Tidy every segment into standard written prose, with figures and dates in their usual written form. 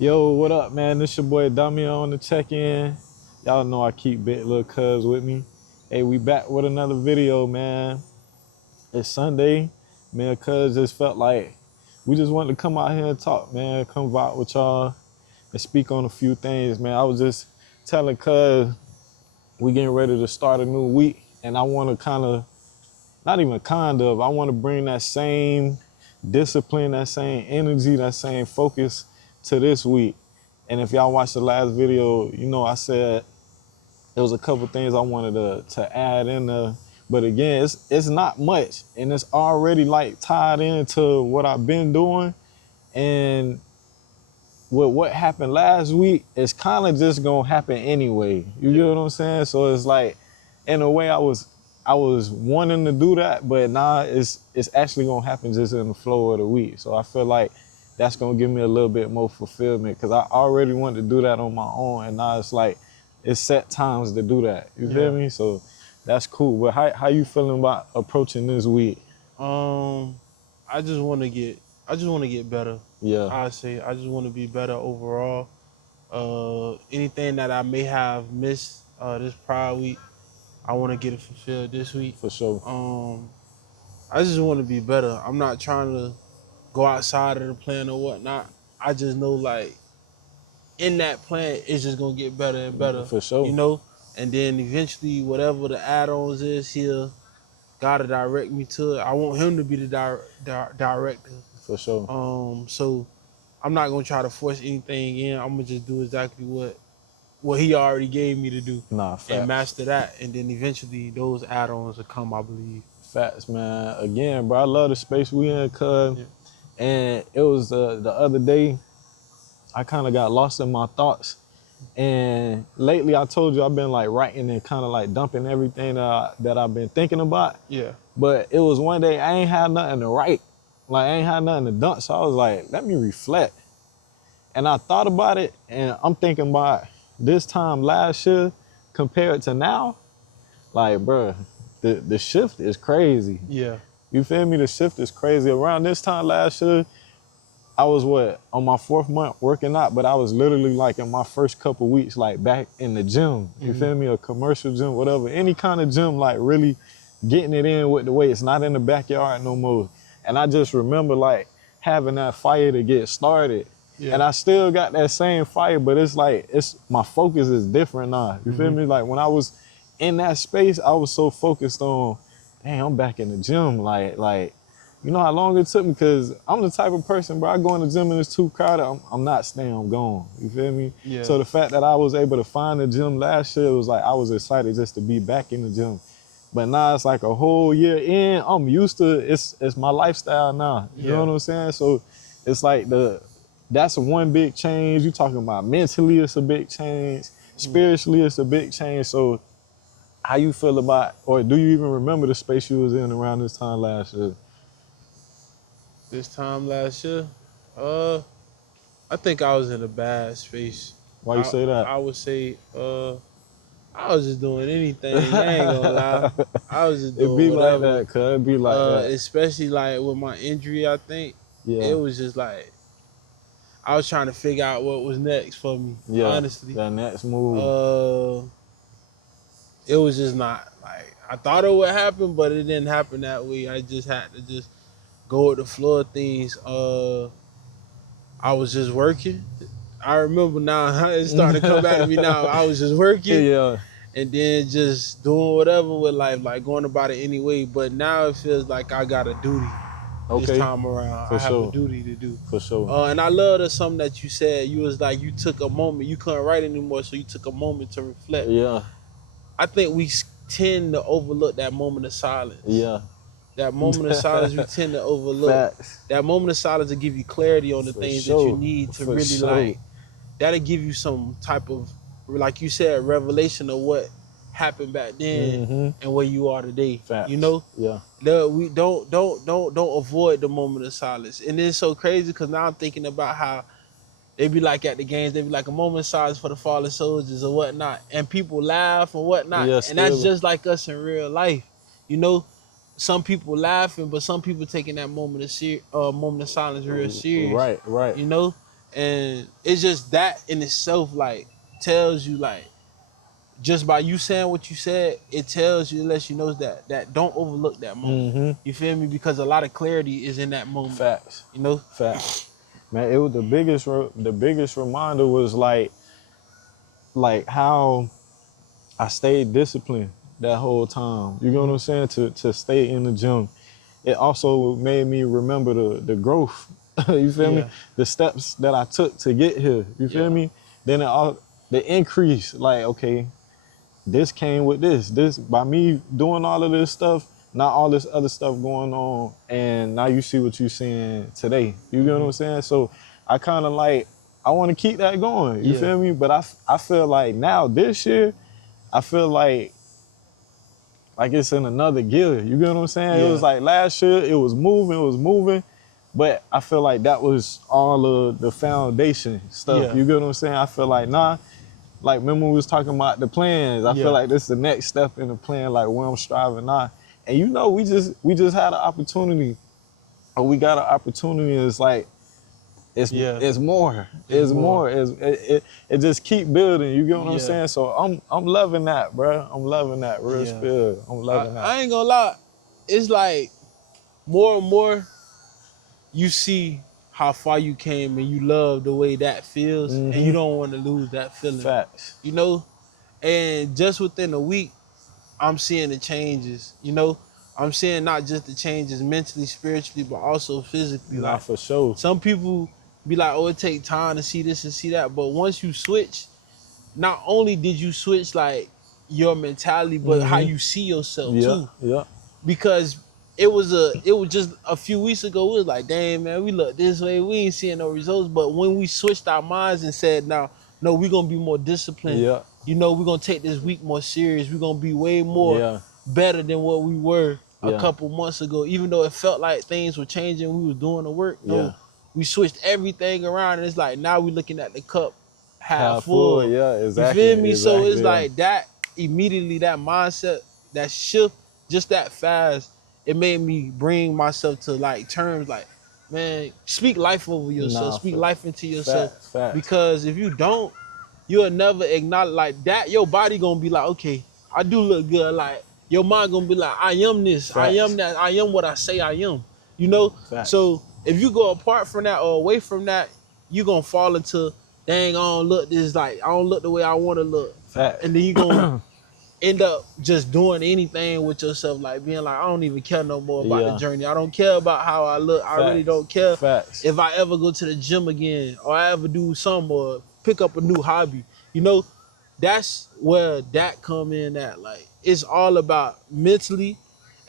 Yo, what up, man? This your boy Damian on the check-in. Y'all know I keep Big Lil Cuz with me. Hey, we back with another video, man. It's Sunday. Me and Cuz just felt like we just wanted to come out here and talk, man. Come vibe with y'all and speak on a few things, man. I was just telling Cuz we getting ready to start a new week, and I want to I want to bring that same discipline, that same energy, that same focus to this week. And if y'all watched the last video, you know I said there was a couple things I wanted to add in there. But again, it's not much, and it's already like tied into what I've been doing. And with what happened last week, it's kind of just gonna happen anyway. You get what I'm saying? So it's like, in a way, I was wanting to do that, but now it's actually gonna happen just in the flow of the week. So I feel like that's gonna give me a little bit more fulfillment, because I already wanted to do that on my own, and now it's like it's set times to do that. You feel me? So that's cool. But how you feeling about approaching this week? I just want to get better. Yeah. I say I just want to be better overall. Anything that I may have missed this prior week, I want to get it fulfilled this week. For sure. I just want to be better. I'm not trying to go outside of the plan or whatnot. I just know, like, in that plan, it's just gonna get better and better. For sure. You know, and then eventually, whatever the add-ons is, he'll gotta direct me to it. I want him to be the director. For sure. So I'm not gonna try to force anything in. I'm gonna just do exactly what he already gave me to do. Nah, facts. And master that, and then eventually those add-ons will come, I believe. Facts, man. Again, bro, I love the space we in, cuz. Yeah. And it was the other day, I kind of got lost in my thoughts. And lately, I told you I've been like writing and kind of like dumping everything that I've been thinking about. Yeah. But it was one day I ain't had nothing to write. Like, I ain't had nothing to dump. So I was like, let me reflect. And I thought about it, and I'm thinking about this time last year compared to now. Like, bro, the shift is crazy. Yeah. You feel me? The shift is crazy. Around this time last year, I was on my 4th month working out, but I was literally like in my first couple weeks, like back in the gym. You feel me? A commercial gym, whatever. Any kind of gym, like really getting it in with the weights, not in the backyard no more. And I just remember like having that fire to get started. Yeah. And I still got that same fire, but it's like, my focus is different now. You feel me? Like when I was in that space, I was so focused on, dang, I'm back in the gym. Like, you know how long it took me? Because I'm the type of person, bro, I go in the gym and it's too crowded, I'm not staying, I'm gone. You feel me? Yeah. So the fact that I was able to find the gym last year, it was like I was excited just to be back in the gym. But now it's like a whole year in, I'm used to it's my lifestyle now. You know what I'm saying? So it's like that's one big change. You talking about mentally, it's a big change. Spiritually, it's a big change. So how you feel about, or do you even remember the space you was in around this time last year? This time last year, I think I was in a bad space. Why you say that? I would say, I was just doing anything. I ain't gonna lie. I was just doing whatever. Like that, cuz. It be like that. Especially like with my injury, I think. Yeah. It was just like, I was trying to figure out what was next for me. Yeah. Honestly. That next move. It was just not like, I thought it would happen, but it didn't happen that way. I just had to just go with the flow of things. I was just working. I remember now, it's starting to come back to me now. I was just working. Yeah. And then just doing whatever with life, like going about it anyway. But now it feels like I got a duty this time around. I have a duty to do. For sure. And I love the something that you said. You was like, you took a moment. You couldn't write anymore, so you took a moment to reflect. Yeah. I think we tend to overlook that moment of silence. Yeah. That moment of silence we tend to overlook. Facts. That moment of silence will give you clarity on the things that you need to really like. That'll give you some type of, like you said, revelation of what happened back then and where you are today. Facts. You know? Yeah. We don't avoid the moment of silence. And it's so crazy because now I'm thinking about how they be like at the games, they be like a moment of silence for the fallen soldiers or whatnot. And people laugh and whatnot. Yeah, and that's just like us in real life. You know? Some people laughing, but some people taking that moment of silence real serious. Right. You know? And it's just that in itself, like, tells you, like, just by you saying what you said, it tells you, it lets you know that don't overlook that moment. Mm-hmm. You feel me? Because a lot of clarity is in that moment. Facts. You know? Facts. Man, it was the biggest reminder was like how I stayed disciplined that whole time. You know what I'm saying? To stay in the gym. It also made me remember the growth. You feel me? Yeah. The steps that I took to get here. You feel Yeah. me? Then the increase, like, okay, this came with this. This by me doing all of this stuff, not all this other stuff going on, and now you see what you're seeing today. You know what I'm saying? So I kind of like I want to keep that going. You Yeah. feel me? But I feel like now this year, I feel like it's in another gear. You get what I'm saying? Yeah. It was like last year, it was moving, but I feel like that was all of the foundation stuff. Yeah. You get what I'm saying? I feel like like remember we was talking about the plans. I Yeah. feel like this is the next step in the plan, like where I'm striving now. And you know, we just had an opportunity, or we got an opportunity. And it's like it's more. It's more. It just keep building. You get what I'm Yeah. saying? So I'm loving that, bro. I'm loving that real Yeah. spill. I'm loving that. I ain't gonna lie. It's like more and more you see how far you came and you love the way that feels, and you don't want to lose that feeling. Facts. You know? And just within a week, I'm seeing the changes, you know? I'm seeing not just the changes mentally, spiritually, but also physically. Nah, Like, for sure. some people be like, oh, it take time to see this and see that. But once you switch, not only did you switch like your mentality, but how you see yourself too. Yeah. Because it was just a few weeks ago, it was like, damn, man, we look this way, we ain't seeing no results. But when we switched our minds and said, no, we're gonna be more disciplined. Yeah. You know, we're gonna take this week more serious. We're gonna be way more better than what we were a couple months ago. Even though it felt like things were changing, we was doing the work. No, we switched everything around, and it's like now we're looking at the cup half full. Yeah, exactly. You feel me? So Exactly, it's like that immediately, that mindset, that shift, just that fast, it made me bring myself to like terms like, man, speak life over yourself. Speak life into yourself. Facts. Because if you don't, you'll never acknowledge like that. Your body gonna be like, okay, I do look good. Like your mind gonna be like, I am this, I am that, I am what I say I am. You know? Facts. So if you go apart from that or away from that, you gonna fall into, dang, I don't look this, like I don't look the way I wanna look. Facts. And then you gonna end up just doing anything with yourself, like being like, I don't even care no more about the journey. I don't care about how I look. I really don't care if I ever go to the gym again or I ever do something or pick up a new hobby. You know, that's where that come in at. Like, it's all about mentally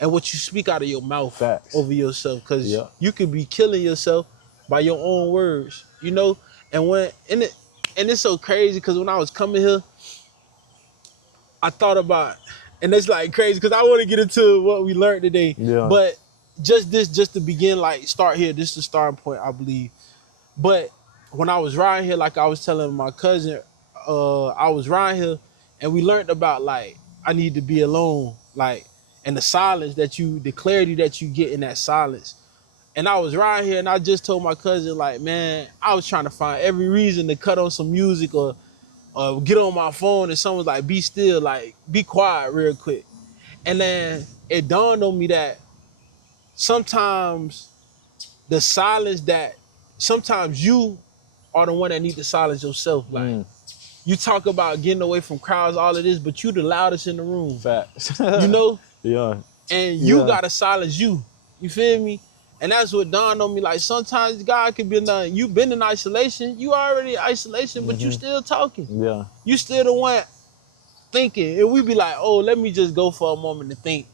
and what you speak out of your mouth over yourself. Because you could be killing yourself by your own words, you know? And it's so crazy because when I was coming here, I thought about, and it's like crazy because I want to get into what we learned today. Yeah. But just to begin, like, start here, this is the starting point, I believe. But when I was riding here, like I was telling my cousin, I was riding here and we learned about, like, I need to be alone, like, and the silence the clarity that you get in that silence. And I was riding here and I just told my cousin, like, man, I was trying to find every reason to cut on some music or get on my phone, and someone's like, be still, like, be quiet real quick. And then it dawned on me that sometimes the silence sometimes you are the one that need to silence yourself. Like, you talk about getting away from crowds, all of this, but you the loudest in the room. Facts. You know? Yeah. And you gotta silence you. You feel me? And that's what dawned on me. Like, sometimes God could be you've been in isolation. You already in isolation, but you still talking. Yeah. You still the one thinking. And we be like, oh, let me just go for a moment to think.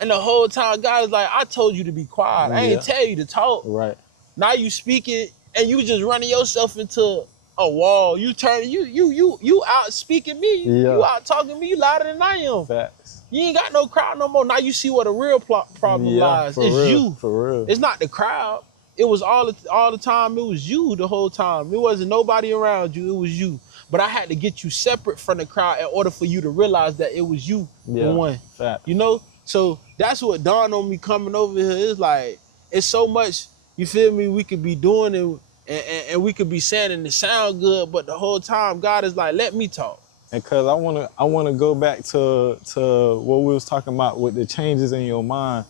And the whole time, God is like, I told you to be quiet. I ain't tell you to talk. Right. Now you speaking and you just running yourself into a wall. You turn, you out speaking me. You out talking me. You louder than I am. Facts. You ain't got no crowd no more. Now you see where the real problem lies. It's real, you. For real. It's not the crowd. It was all the time. It was you the whole time. It wasn't nobody around you. It was you. But I had to get you separate from the crowd in order for you to realize that it was you, the one. Fact. You know? So that's what dawned on me coming over here. It's like, it's so much, you feel me, we could be doing it. and we could be saying it and it sound good, but the whole time God is like, let me talk. And cause I wanna go back to what we was talking about with the changes in your mind.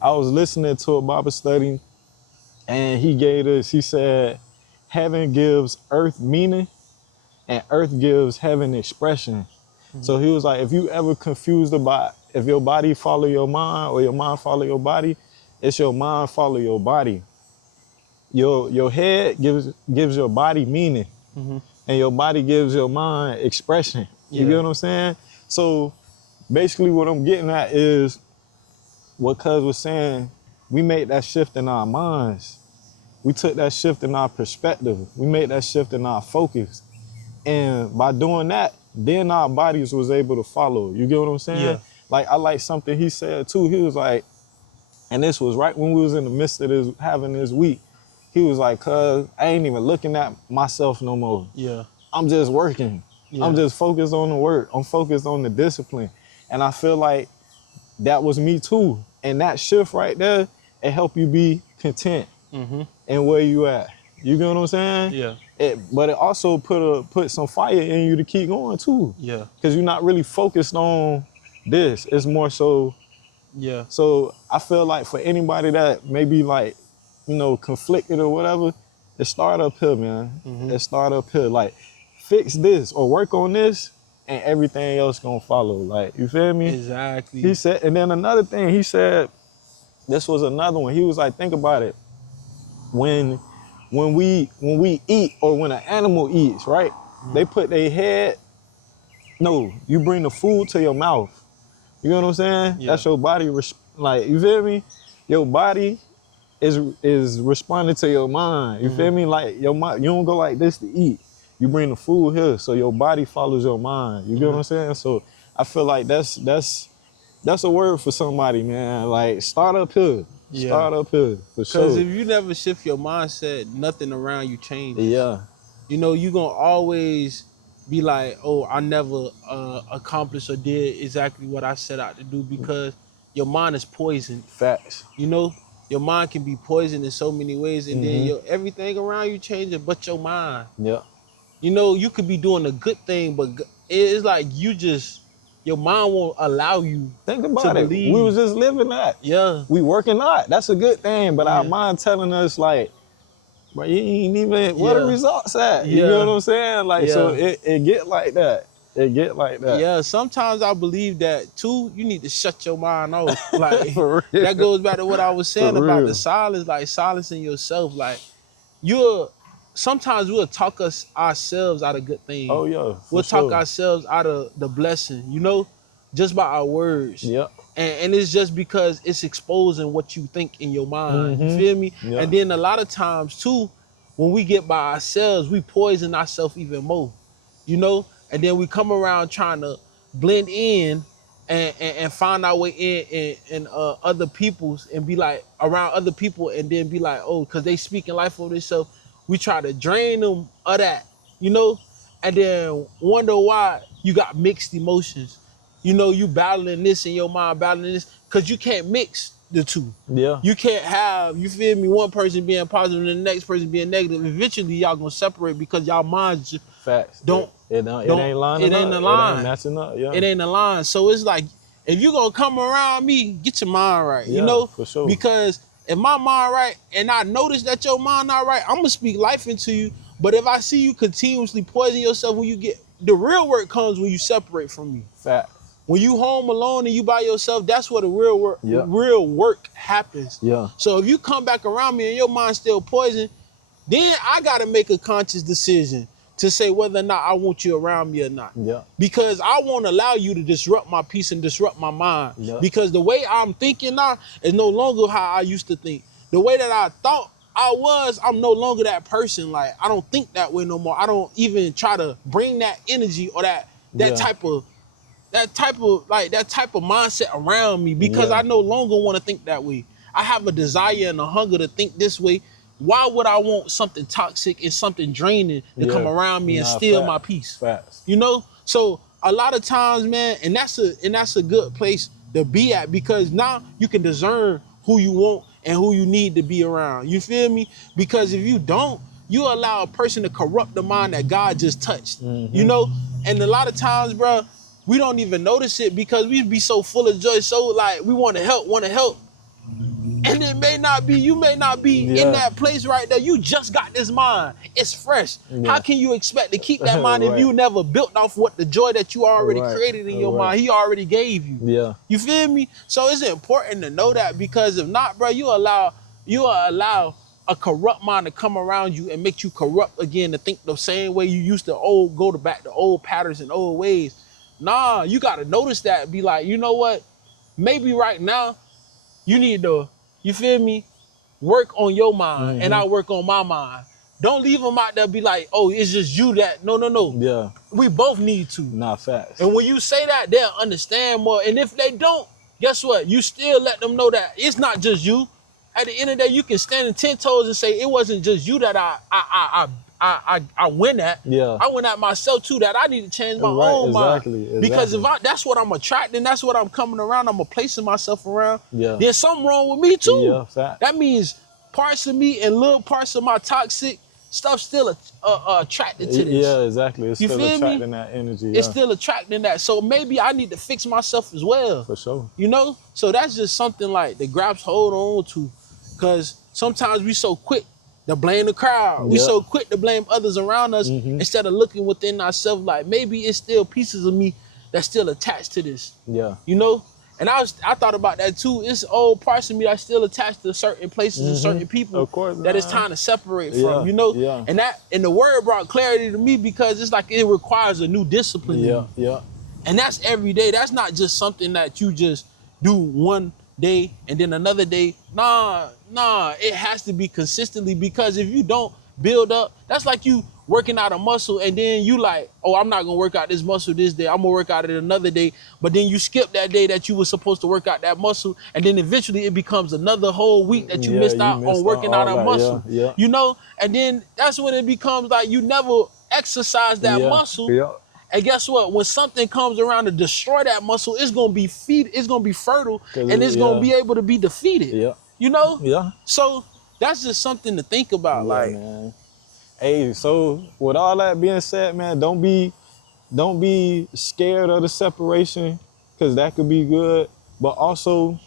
I was listening to a Bible study, and he said, heaven gives earth meaning, and earth gives heaven expression. So he was like, if you ever confused about if your body follow your mind or your mind follow your body, it's your mind follow your body. Your head gives your body meaning, and your body gives your mind expression. You get what I'm saying? So basically what I'm getting at is what Cuz was saying, we made that shift in our minds. We took that shift in our perspective. We made that shift in our focus. And by doing that, then our bodies was able to follow. You get what I'm saying? Yeah. Like, I like something he said too. He was like, and this was right when we was in the midst of this, having this week, he was like, Cuz, I ain't even looking at myself no more. Yeah. I'm just working. Yeah. I'm just focused on the work. I'm focused on the discipline. And I feel like that was me too. And that shift right there, it helped you be content in where you at. You get what I'm saying? Yeah. But it also put some fire in you to keep going too. Yeah. Because you're not really focused on this. It's more so. Yeah. So I feel like for anybody that may be like, you know, conflicted or whatever, it start up here, man. It start up here. Like, fix this or work on this, and everything else gonna follow. Like, you feel me? Exactly. He said, and then another thing he said, this was another one. He was like, think about it. When we eat or when an animal eats, right? They put their head. No, you bring the food to your mouth. You know what I'm saying? Yeah. That's your body. Like, you feel me? Your body is responding to your mind. You feel me? Like, your mind, you don't go like this to eat. You bring the food here, so your body follows your mind. You get what I'm saying? So I feel like that's a word for somebody, man. Like, start up here. Yeah. Start up here, for sure. Because if you never shift your mindset, nothing around you changes. Yeah. You know, you're going to always be like, oh, I never accomplished or did exactly what I set out to do, because your mind is poisoned. Facts. You know, your mind can be poisoned in so many ways, and then everything around you changes but your mind. Yeah. You know, you could be doing a good thing, but it's like your mind won't allow you Think to about it. believe. We was just living that. Yeah. We working out. That's a good thing. But our Yeah. mind telling us like, but you ain't even where the Yeah. results at. You Yeah. know what I'm saying? Like, so Yeah. it get like that. It get like that. Yeah, sometimes I believe that too. You need to shut your mind off. Like, For real. that goes back to what I was saying For about real. the silence, like silencing yourself. Like, sometimes we'll talk ourselves out of good things. Oh yeah. We'll talk ourselves out of the blessing, you know, just by our words. Yep. And it's just because it's exposing what you think in your mind. You feel me? Yeah. And then a lot of times too, when we get by ourselves, we poison ourselves even more, you know? And then we come around trying to blend in and find our way in other people's, and be like around other people, and then be like, oh, because they speaking life over themselves, we try to drain them of that, you know? And then wonder why you got mixed emotions. You know, you battling this in your mind, battling this, because you can't mix the two. Yeah. You can't have, you feel me, one person being positive and the next person being negative. Eventually, y'all gonna separate because y'all minds just Facts. don't. It ain't lining It up. ain't It aligned. ain't matching up. Yeah. It ain't aligned. So it's like, if you gonna come around me, get your mind right. Yeah, You know, for sure. because if my mind right and I notice that your mind not right, I'm gonna speak life into you. But if I see you continuously poison yourself, when you get the real work comes when you separate from me. Facts. When you home alone and you by yourself, that's where the real work, Yeah. real work happens. Yeah. So if you come back around me and your mind's still poison, then I gotta make a conscious decision to say whether or not I want you around me or not. Yeah. Because I won't allow you to disrupt my peace and disrupt my mind. Yeah. Because the way I'm thinking now is no longer how I used to think. The way that I thought I was, I'm no longer that person. Like, I don't think that way no more. I don't even try to bring that energy or that Yeah. type of mindset around me, because Yeah. I no longer want to think that way. I have a desire and a hunger to think this way. Why would I want something toxic and something draining to come around me and Nah, steal facts. my peace? Facts. You know? So a lot of times, man, and that's a good place to be at, because now you can discern who you want and who you need to be around. You feel me? Because if you don't, you allow a person to corrupt the mind that God just touched. Mm-hmm. You know, and a lot of times, bro, we don't even notice it because we be so full of joy, so like we want to help. And it may not be, you may not be in that place right there. You just got this mind. It's fresh. How can you expect to keep that mind if you never built off what the joy that you already created in your mind, he already gave you? Yeah. You feel me? So it's important to know that, because if not, bro, you allow a corrupt mind to come around you and make you corrupt again, to think the same way you used to go back to old patterns and old ways. Nah, you got to notice that and be like, you know what? Maybe right now you need to, you feel me, work on your mind and I work on my mind. Don't leave them out there be like, oh, it's just you that. No. Yeah. We both need to. Not fast. And when you say that, they'll understand more. And if they don't, guess what? You still let them know that it's not just you. At the end of the day, you can stand in 10 toes and say, it wasn't just you that I went at. Yeah. I went at myself too, that I need to change my own mind. Because if that's what I'm attracting, that's what I'm coming around, I'm placing myself around, there's something wrong with me too. Yeah, fact. That means parts of me and little parts of my toxic stuff still attracted to this. Yeah, exactly. It's still attracting that energy. It's still attracting that. So maybe I need to fix myself as well. For sure. You know? So that's just something like that grabs hold on to. Because sometimes we so quick to blame the crowd. We so quick to blame others around us instead of looking within ourselves like, maybe it's still pieces of me that's still attached to this. Yeah. You know? And I thought about that too. It's old parts of me that's still attached to certain places and certain people, of course, that it's time to separate from, you know? Yeah. And the word brought clarity to me, because it's like it requires a new discipline. Yeah. And that's every day. That's not just something that you just do one day and then another day. Nah, it has to be consistently, because if you don't build up, that's like you working out a muscle and then you like, oh, I'm not gonna work out this muscle this day, I'm gonna work out it another day, but then you skip that day that you were supposed to work out that muscle, and then eventually it becomes another whole week that you missed out on working out a muscle. You know, and then that's when it becomes like you never exercise that muscle. And guess what? When something comes around to destroy that muscle, it's gonna be fertile, and it's gonna be able to be defeated. You know? Yeah. So that's just something to think about. Man. Hey, so with all that being said, man, don't be scared of the separation, because that could be good. But also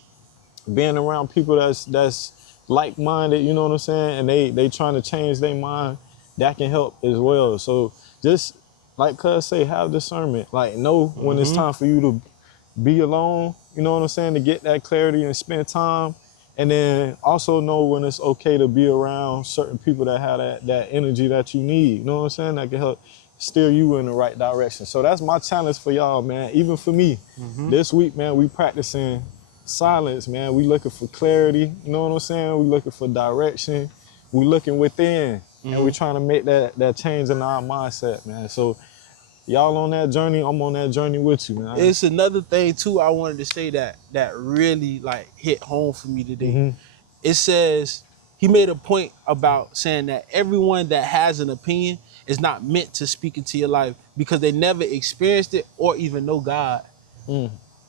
being around people that's like-minded, you know what I'm saying, and they trying to change their mind, that can help as well. So just like Cuz say, have discernment. Like, know when it's time for you to be alone, you know what I'm saying, to get that clarity and spend time. And then also know when it's okay to be around certain people that have that energy that you need. You know what I'm saying? That can help steer you in the right direction. So that's my challenge for y'all, man. Even for me, this week, man, we practicing silence, man. We looking for clarity. You know what I'm saying? We looking for direction. We looking within, and we trying to make that change in our mindset, man. So y'all on that journey, I'm on that journey with you, man. It's another thing too I wanted to say that really like hit home for me today. It says, he made a point about saying that everyone that has an opinion is not meant to speak into your life, because they never experienced it or even know God.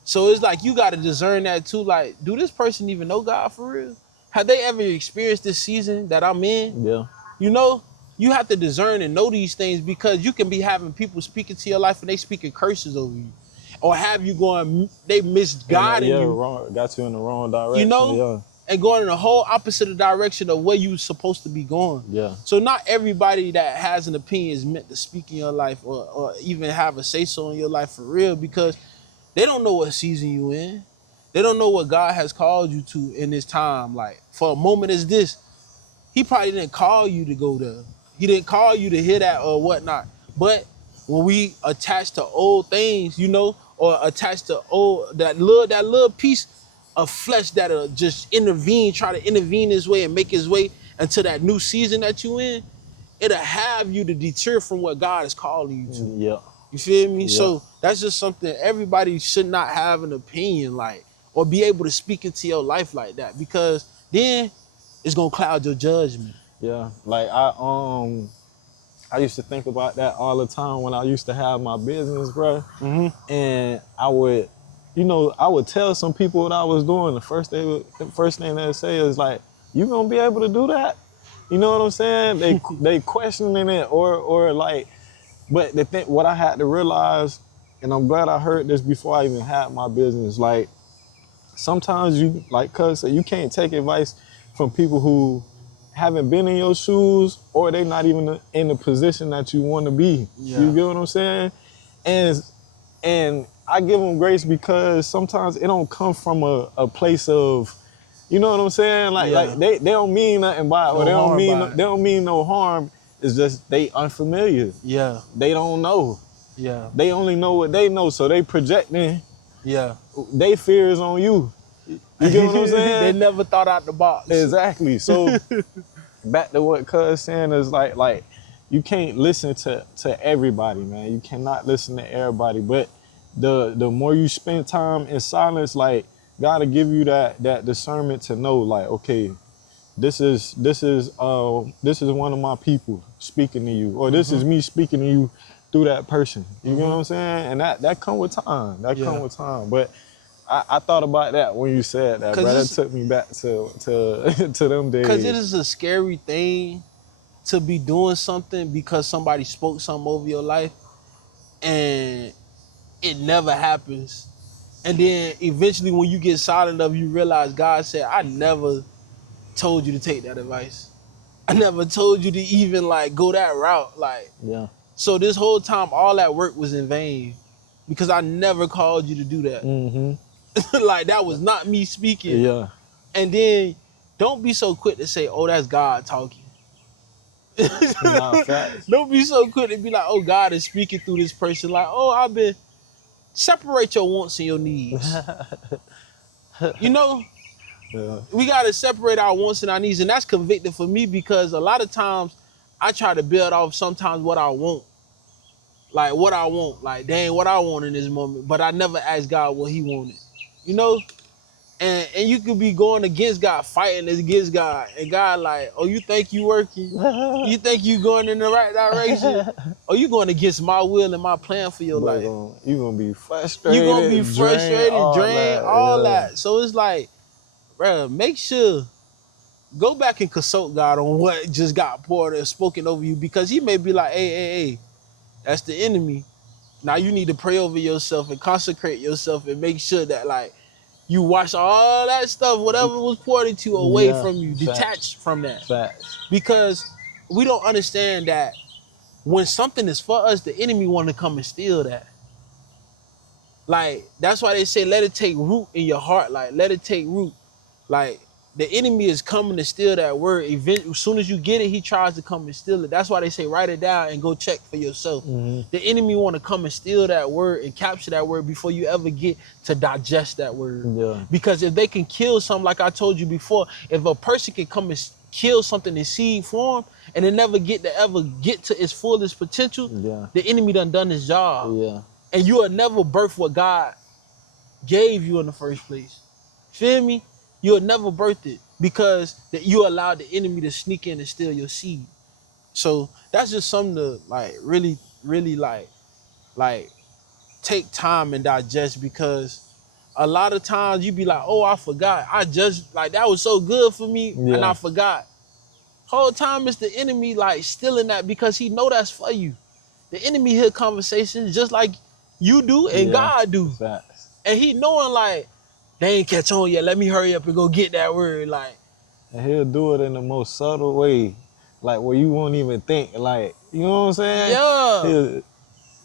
So it's like you got to discern that too. Like, do this person even know God for real? Have they ever experienced this season that I'm in? Yeah. You know? You have to discern and know these things, because you can be having people speaking to your life and they speaking curses over you, or have you going, they misguiding you. Wrong, got you in the wrong direction. You know, and going in the whole opposite direction of where you supposed to be going. Yeah. So not everybody that has an opinion is meant to speak in your life or even have a say so in your life for real, because they don't know what season you in. They don't know what God has called you to in this time. Like, for a moment as this, he probably didn't call you to go there. He didn't call you to hear that or whatnot. But when we attach to old things, you know, or attach to that little piece of flesh that'll just try to intervene his way and make his way into that new season that you in, it'll have you to deter from what God is calling you to. Yeah. You feel me? Yeah. So that's just something everybody should not have an opinion like, or be able to speak into your life like that, because then it's gonna cloud your judgment. Yeah, like I used to think about that all the time when I used to have my business, bro. And I would tell some people what I was doing. The first thing they'd say is like, "You gonna be able to do that?" You know what I'm saying? They questioning it or like, but the thing, what I had to realize, and I'm glad I heard this before I even had my business, like sometimes you, like cuz said, you can't take advice from people who haven't been in your shoes or they not even in the position that you want to be. Yeah. You get what I'm saying? And I give them grace because sometimes it don't come from a place of, you know what I'm saying? Like Yeah. like they don't mean nothing by it, or No harm by it. they don't mean no harm. It's just they unfamiliar. Yeah, They don't know. yeah, They only know what they know, so they projecting yeah. they fears on you. You get what I'm They saying? never thought out the box. Exactly. So back to what Cuz saying is like you can't listen to everybody, man. You cannot listen to everybody. But the more you spend time in silence, like God will give you that discernment to know, like, okay, this is one of my people speaking to you, or this is me speaking to you through that person. You know what I'm saying? And that come with time. That come with time. But I thought about that when you said that, bro. That took me back to to them days. Because it is a scary thing to be doing something because somebody spoke something over your life and it never happens. And then eventually when you get silent enough, you realize God said, I never told you to take that advice. I never told you to even like go that route. Like, Yeah. so this whole time, all that work was in vain because I never called you to do that. Mm-hmm. Like, that was not me speaking. Yeah. And then don't be so quick to say, oh, that's God talking. Nah, facts. Don't be so quick to be like, oh, God is speaking through this person. Like, oh, separate your wants and your needs. You know, Yeah. we got to separate our wants and our needs. And that's convicting for me because a lot of times I try to build off sometimes what I want. Like, what I want. Like, dang, what I want in this moment. But I never ask God what he wanted. You know? And you could be going against God, fighting against God. And God like, oh, you think you working? You think you going in the right direction? Or you going against my will and my plan for your life? You're going to be frustrated. You're going to be frustrated, drained, all yeah. that. So it's like, bro, make sure, go back and consult God on what just got poured and spoken over you, because he may be like, hey, that's the enemy. Now you need to pray over yourself and consecrate yourself and make sure that like you wash all that stuff, whatever was poured into you, away from you, detached from that. Facts. Because we don't understand that when something is for us, the enemy want to come and steal that. Like, that's why they say, let it take root in your heart. Like, let it take root. Like, the enemy is coming to steal that word. As soon as you get it, he tries to come and steal it. That's why they say, write it down and go check for yourself. Mm-hmm. The enemy want to come and steal that word and capture that word before you ever get to digest that word. Yeah. Because if they can kill something, like I told you before, if a person can come and kill something in seed form and it never get to its fullest potential, the enemy done his job. Yeah. And you will never birth what God gave you in the first place. Feel me? You'll never birth it because that you allowed the enemy to sneak in and steal your seed. So that's just something to like really, really like take time and digest, because a lot of times you be like, oh, I forgot. I just like, that was so good for me and I forgot. Whole time it's the enemy like stealing that because he know that's for you. The enemy hear conversations just like you do and God do. Facts. And he knowing like, they ain't catch on yet. Let me hurry up and go get that word. Like, and he'll do it in the most subtle way, like where you won't even think. Like, you know what I'm saying? Yeah.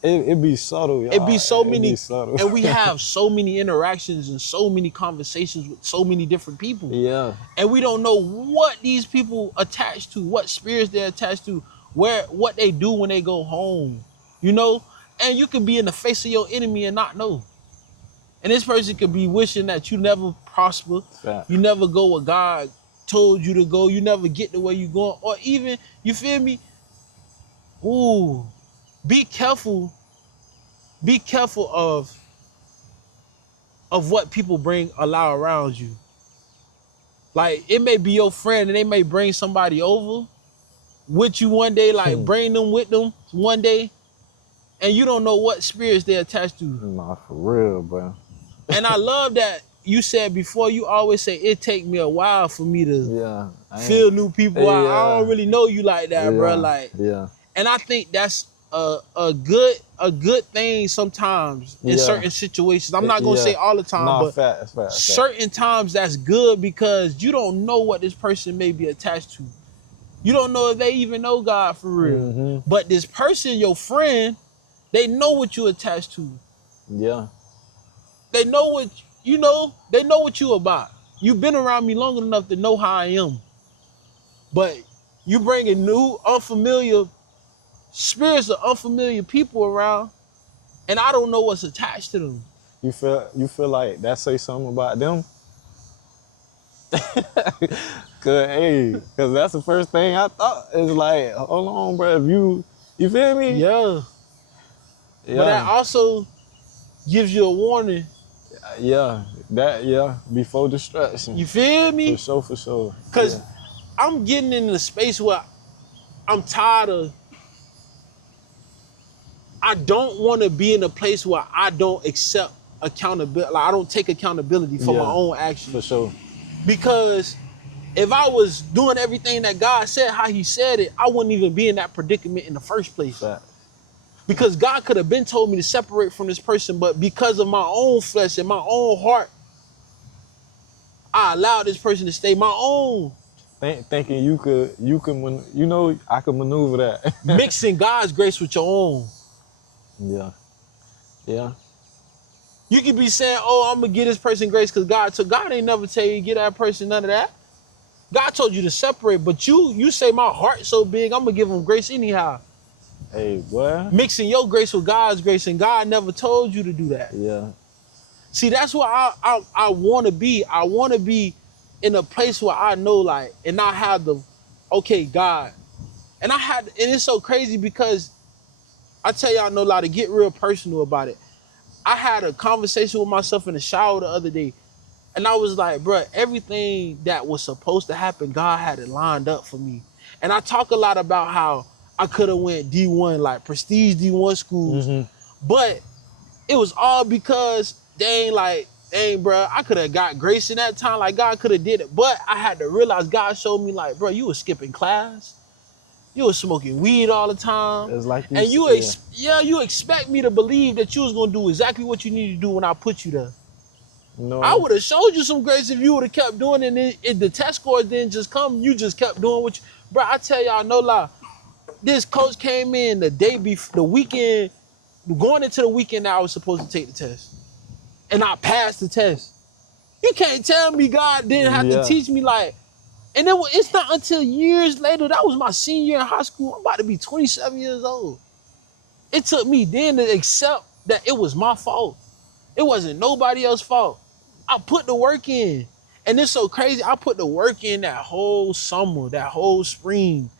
It be subtle, y'all. It be so many, be subtle. And we have so many interactions and so many conversations with so many different people. Yeah. And we don't know what these people attached to, what spirits they're attached to, what they do when they go home. You know? And you could be in the face of your enemy and not know. And this person could be wishing that you never prosper. Fact. You never go where God told you to go. You never get to where you're going. Or even, you feel me? Ooh, be careful. Be careful of what people allow around you. Like, it may be your friend and they may bring somebody over with you one day, like bring them with them one day. And you don't know what spirits they're attached to. Nah, for real, bro. And I love that you said before, you always say it take me a while for me to Yeah. feel new people out. I Yeah. don't really know you like that, bro. Like, Yeah. and I think that's a good thing sometimes in Yeah. certain situations. I'm not gonna say all the time, Nah, but facts. certain times that's good because you don't know what this person may be attached to. You don't know if they even know God for real. Mm-hmm. But this person, your friend, they know what you attached to. Yeah. They know what you know. They know what you about. You've been around me long enough to know how I am. But you bringing new, unfamiliar spirits of unfamiliar people around, and I don't know what's attached to them. You feel like that say something about them? Cause that's the first thing I thought. Is like, hold on, bro. If you feel me? Yeah. Yeah. But that also gives you a warning. Before destruction. You feel me? For sure. Because I'm getting in a space where I'm tired of. I don't want to be in a place where I don't accept accountability. Like I don't take accountability for my own actions. For sure. Because if I was doing everything that God said, how he said it, I wouldn't even be in that predicament in the first place. Fact. Because God could have been told me to separate from this person, but because of my own flesh and my own heart, I allowed this person to stay my own. Thinking I could maneuver that. Mixing God's grace with your own. Yeah. You could be saying, oh, I'm going to give this person grace because God ain't never tell you to give that person none of that. God told you to separate, but you say my heart's so big, I'm going to give him grace anyhow. Hey, boy. Mixing your grace with God's grace, and God never told you to do that. Yeah. See, that's what I want to be. I want to be in a place where I know, like, and I have okay, God. And it's so crazy because I tell y'all no lie, to get real personal about it. I had a conversation with myself in the shower the other day, and I was like, bro, everything that was supposed to happen, God had it lined up for me. And I talk a lot about how I could have went D1, like prestige D1 schools, but it was all because dang, bro, I could have got grace in that time, like God could have did it, but I had to realize God showed me, like, bro, you was skipping class. You was smoking weed all the time. It's like you expect me to believe that you was gonna do exactly what you need to do when I put you there. No. I would have showed you some grace if you would have kept doing it, and the test scores didn't just come. You just kept doing what you, bro. I tell y'all no lie. This coach came in the day before the weekend, going into the weekend that I was supposed to take the test, and I passed the test. You can't tell me God didn't have to teach me, like. And then it's not until years later, that was my senior year in high school, I'm about to be 27 years old. It took me then to accept that it was my fault. It wasn't nobody else's fault. I put the work in. And it's so crazy, I put the work in that whole summer, that whole spring,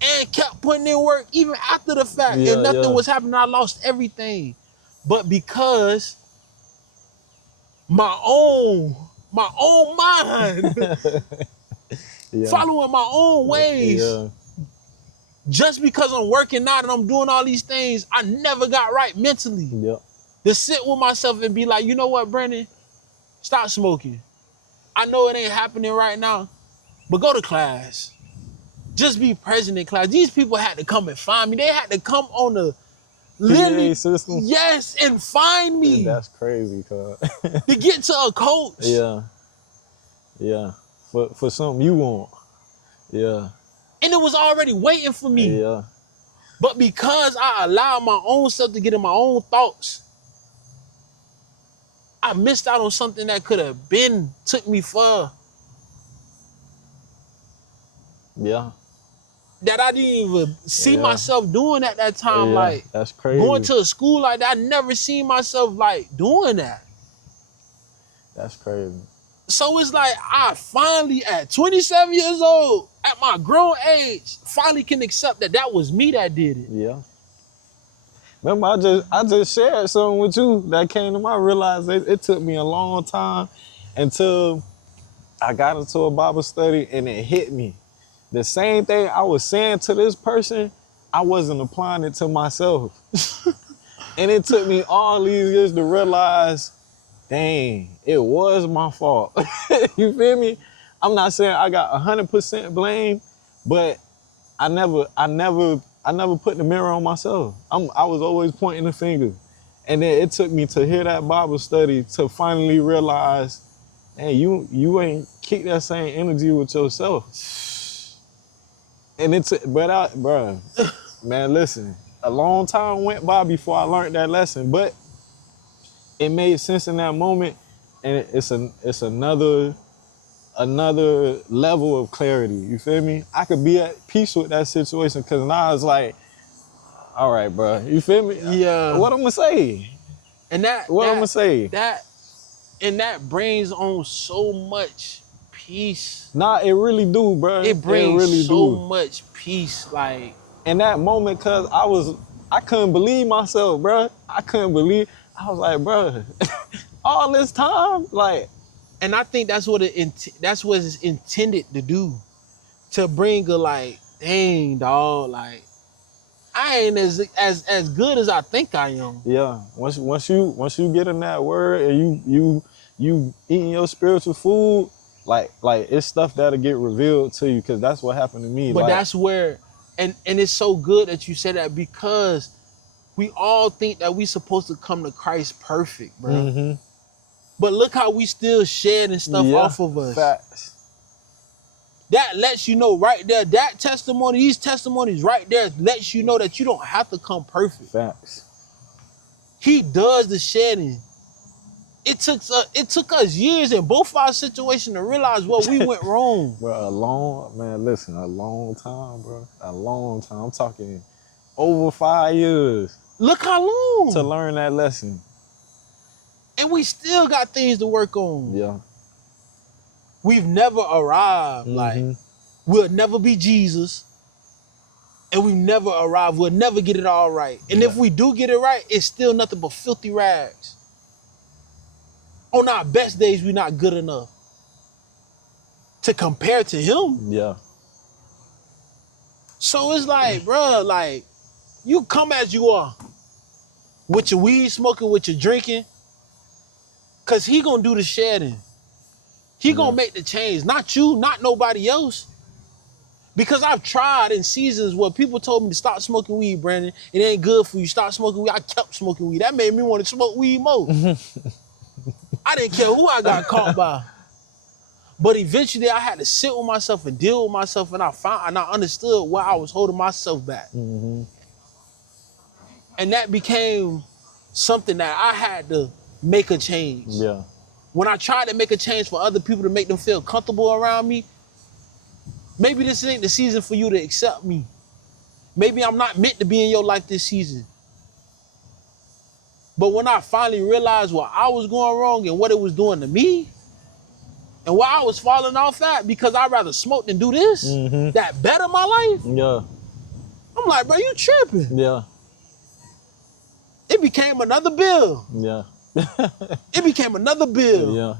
and kept putting in work even after the fact. And nothing was happening, I lost everything. But because my own mind, following my own ways. Just because I'm working out and I'm doing all these things, I never got right mentally. To sit with myself and be like, you know what, Brandon? Stop smoking. I know it ain't happening right now, but go to class. Just be present in class. These people had to come and find me. They had to come on the literally system. Yes, and find me. That's crazy, cuz. To get to a coach. Yeah. For something you want. Yeah. And it was already waiting for me. Yeah. But because I allowed my own self to get in my own thoughts, I missed out on something that could have took me far. Yeah. That I didn't even see myself doing at that time. Like, that's crazy. Going to a school like that, I never seen myself like doing that. That's crazy. So it's like I finally, at 27 years old, at my grown age, finally can accept that was me that did it. Yeah. Remember, I just shared something with you that came to my realization. It took me a long time until I got into a Bible study and it hit me. The same thing I was saying to this person, I wasn't applying it to myself. And it took me all these years to realize dang, it was my fault. You feel me? I'm not saying I got 100% blame, but I never put the mirror on myself. I was always pointing the finger. And then it took me to hear that Bible study to finally realize, hey, you ain't keep that same energy with yourself. And bruh, man, listen, a long time went by before I learned that lesson, but it made sense in that moment, and it's another level of clarity. You feel me? I could be at peace with that situation because now it's like, all right, bro. You feel me? Yeah. What I'm gonna say? And I'm gonna say? That brings on so much peace. Nah, it really do, bro. It brings really so do. much peace. Like in that moment, cause I couldn't believe myself, bro. I was like, bro, all this time, like. And I think that's what it's intended to do, to bring a like, dang, dog, like I ain't as good as I think I am. Yeah, once you get in that word and you eating your spiritual food, like it's stuff that'll get revealed to you, because that's what happened to me. But like, that's where, and it's so good that you said that, because we all think that we supposed to come to Christ perfect, bro. Mm-hmm. But look how we still shedding stuff off of us. Facts. That lets you know right there, that testimony, these testimonies right there lets you know that you don't have to come perfect. Facts. He does the shedding. It took us years in both our situations to realize what we went wrong. Bro, a long time, bro. A long time. I'm talking over 5 years. Look how long. To learn that lesson. And we still got things to work on. Yeah. We've never arrived. Mm-hmm. Like, we'll never be Jesus. And we've never arrived. We'll never get it all right. And if we do get it right, it's still nothing but filthy rags. On our best days, we're not good enough to compare to him. Yeah. So it's like, bro, like, you come as you are. With your weed smoking, with your drinking. Because he going to do the shedding. He going to make the change. Not you, not nobody else. Because I've tried in seasons where people told me to stop smoking weed, Brandon. It ain't good for you. Stop smoking weed. I kept smoking weed. That made me want to smoke weed more. I didn't care who I got caught by. But eventually I had to sit with myself and deal with myself, and I understood why I was holding myself back. Mm-hmm. And that became something that I had to make a change. Yeah. When I tried to make a change for other people to make them feel comfortable around me, maybe this ain't the season for you to accept me. Maybe I'm not meant to be in your life this season. But when I finally realized what I was going wrong and what it was doing to me, and why I was falling off that, because I'd rather smoke than do this, that better my life. Yeah. I'm like, bro, you tripping. Yeah. It became another bill. Yeah. It became another bill. Yeah.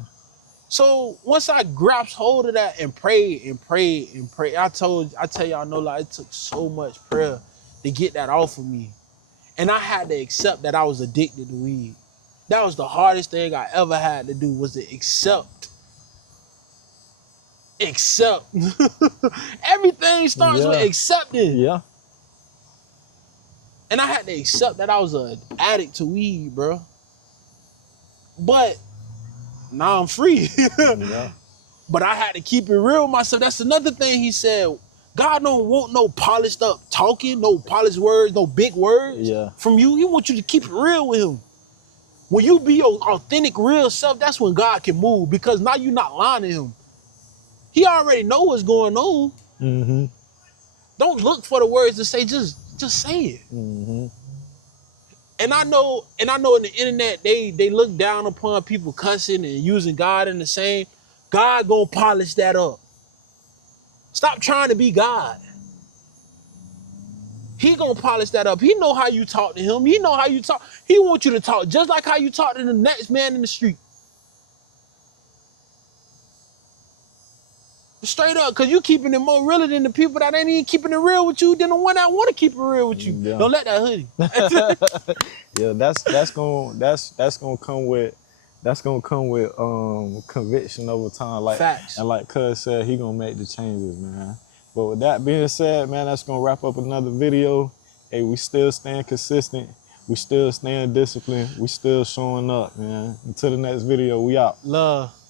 So once I grasped hold of that and prayed, I tell y'all no lie, it took so much prayer to get that off of me. And I had to accept that I was addicted to weed. That was the hardest thing I ever had to do, was to accept. Everything starts with accepting. Yeah. And I had to accept that I was an addict to weed, bro. But now I'm free. Yeah. But I had to keep it real with myself. That's another thing he said. God don't want no polished up talking, no polished words, no big words from you. He wants you to keep it real with him. When you be your authentic, real self, that's when God can move, because now you're not lying to him. He already know what's going on. Mm-hmm. Don't look for the words to say, just say it. Mm-hmm. And I know in the internet, they look down upon people cussing and using God in the same. God gonna polish that up. Stop trying to be God. He gonna polish that up. He know how you talk to him. He know how you talk. He wants you to talk just like how you talk to the next man in the street. Straight up, because you keeping it more realer than the people that ain't even keeping it real with you, than the one that want to keep it real with you. Yeah. Don't let that hoodie. Yeah, that's gonna come with that's gonna come with conviction over time. Like Facts. and like Cuz said, he gonna make the changes, man. But with that being said, man, that's gonna wrap up another video. Hey, we still staying consistent. We still staying disciplined. We still showing up, man. Until the next video, we out. Love.